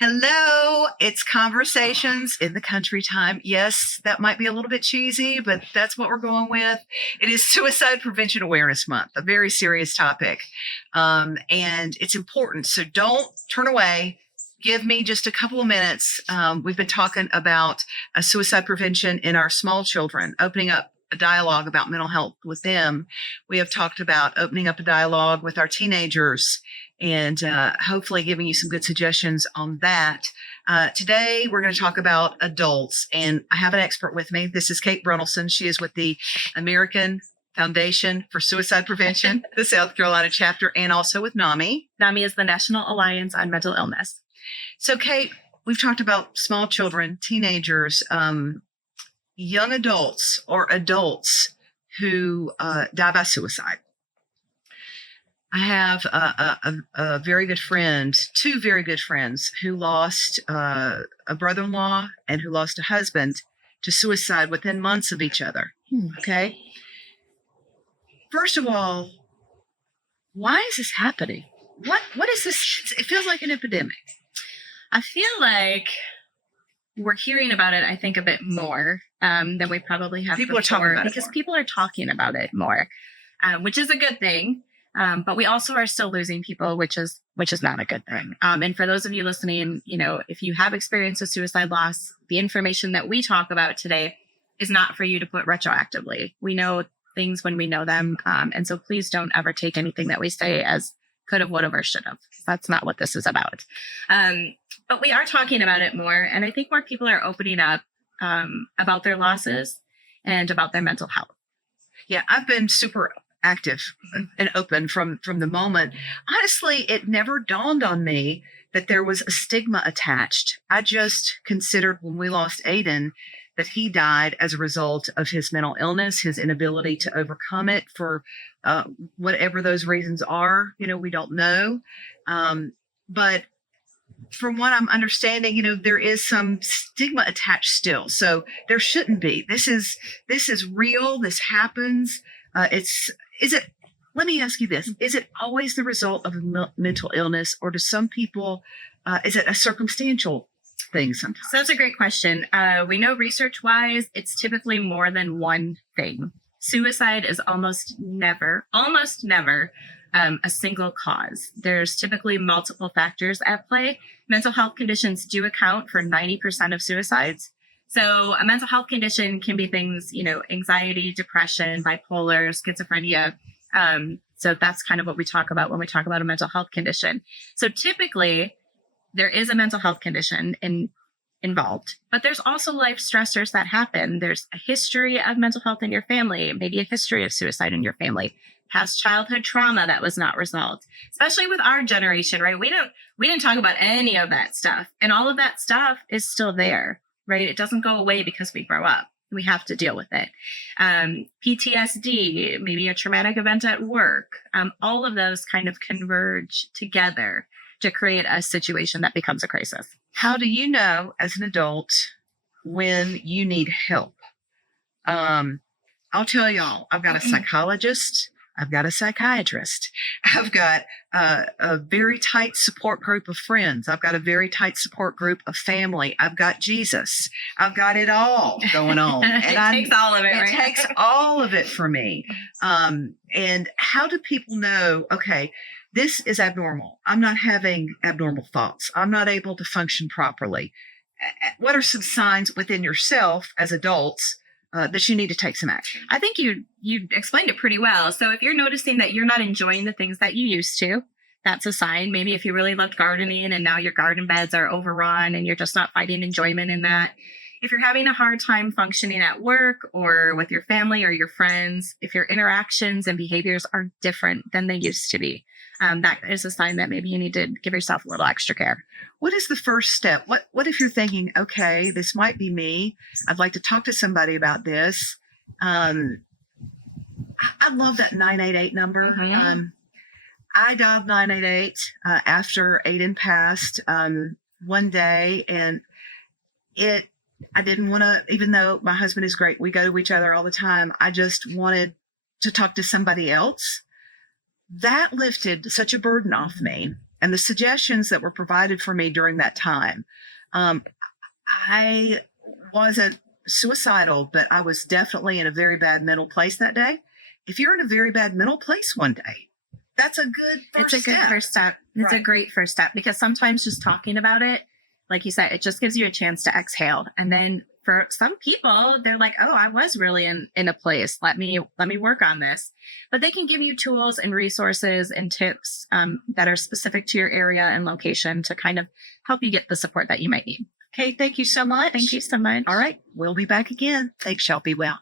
Hello, it's Conversations in the Country Time. Yes, that might be a little bit cheesy, but that's what we're going with. It is Suicide Prevention Awareness Month, a very serious topic. And it's important. So don't turn away. Give me just a couple of minutes. We've been talking about suicide prevention in our small children, opening up a dialogue about mental health with them. We have talked about opening up a dialogue with our teenagers and hopefully giving you some good suggestions on that. Today, we're going to talk about adults, and I have an expert with me. This is Kate Brunnelson. She is with the American Foundation for Suicide Prevention, the South Carolina chapter, and also with NAMI. NAMI is the National Alliance on Mental Illness. So, Kate, we've talked about small children, teenagers, young adults, or adults who die by suicide. I have a very good friend, two very good friends, who lost a brother-in-law and who lost a husband to suicide within months of each other. Okay. First of all, why is this happening? What is this? It feels like an epidemic. I feel like we're hearing about it, I think, a bit more than we probably have People before, are talking about it because more. people are talking about it more, which is a good thing. But we also are still losing people, which is not a good thing. And for those of you listening, if you have experienced a suicide loss, the information that we talk about today is not for you to put retroactively. We know things when we know them. And so please don't ever take anything that we say as could have, would have, or should have. That's not what this is about. But we are talking about it more. And I think more people are opening up about their losses and about their mental health. Yeah, I've been super active and open from the moment. Honestly, it never dawned on me that there was a stigma attached. I just considered when we lost Aiden that he died as a result of his mental illness, his inability to overcome it for whatever those reasons are. We don't know. But from what I'm understanding, there is some stigma attached still. So there shouldn't be. This is real. This happens. Let me ask you this. Is it always the result of a mental illness, or do some people, is it a circumstantial thing sometimes? So that's a great question. We know research-wise, it's typically more than one thing. Suicide is almost never a single cause. There's typically multiple factors at play. Mental health conditions do account for 90% of suicides. So a mental health condition can be things, anxiety, depression, bipolar, schizophrenia. So that's kind of what we talk about when we talk about a mental health condition. So typically there is a mental health condition involved, but there's also life stressors that happen. There's a history of mental health in your family, maybe a history of suicide in your family, past childhood trauma that was not resolved, especially with our generation, right? We didn't talk about any of that stuff, and all of that stuff is still there. Right? It doesn't go away because we grow up. We have to deal with it. PTSD, maybe a traumatic event at work. All of those kind of converge together to create a situation that becomes a crisis. How do you know as an adult when you need help? I'll tell y'all, I've got a psychologist. I've got a psychiatrist. I've got a very tight support group of friends. I've got a very tight support group of family. I've got Jesus. I've got it all going on. And takes all of it, right? It takes all of it for me. And how do people know, okay, this is abnormal. I'm not having abnormal thoughts. I'm not able to function properly. What are some signs within yourself as adults that you need to take some action? I think you explained it pretty well. So if you're noticing that you're not enjoying the things that you used to, that's a sign. Maybe if you really loved gardening and now your garden beds are overrun and you're just not finding enjoyment in that. If you're having a hard time functioning at work or with your family or your friends, if your interactions and behaviors are different than they used to be, that is a sign that maybe you need to give yourself a little extra care. What is the first step? What if you're thinking, okay, this might be me. I'd like to talk to somebody about this. I love that 988 number. Mm-hmm. I dialed 988 after Aiden passed one day, and I didn't want to, even though my husband is great, we go to each other all the time, I just wanted to talk to somebody else. That lifted such a burden off me. and the suggestions that were provided for me during that time. I wasn't suicidal, but I was definitely in a very bad mental place that day. If you're in a very bad mental place one day, that's a good first It's a good step. first step. It's a great first step, because sometimes just talking about it, like you said, it just gives you a chance to exhale. And then for some people, they're like, oh, I was really in a place. Let me work on this. But they can give you tools and resources and tips that are specific to your area and location to kind of help you get the support that you might need. Okay, thank you so much. Thank you so much. All right, we'll be back again. Thanks, y'all. Be well.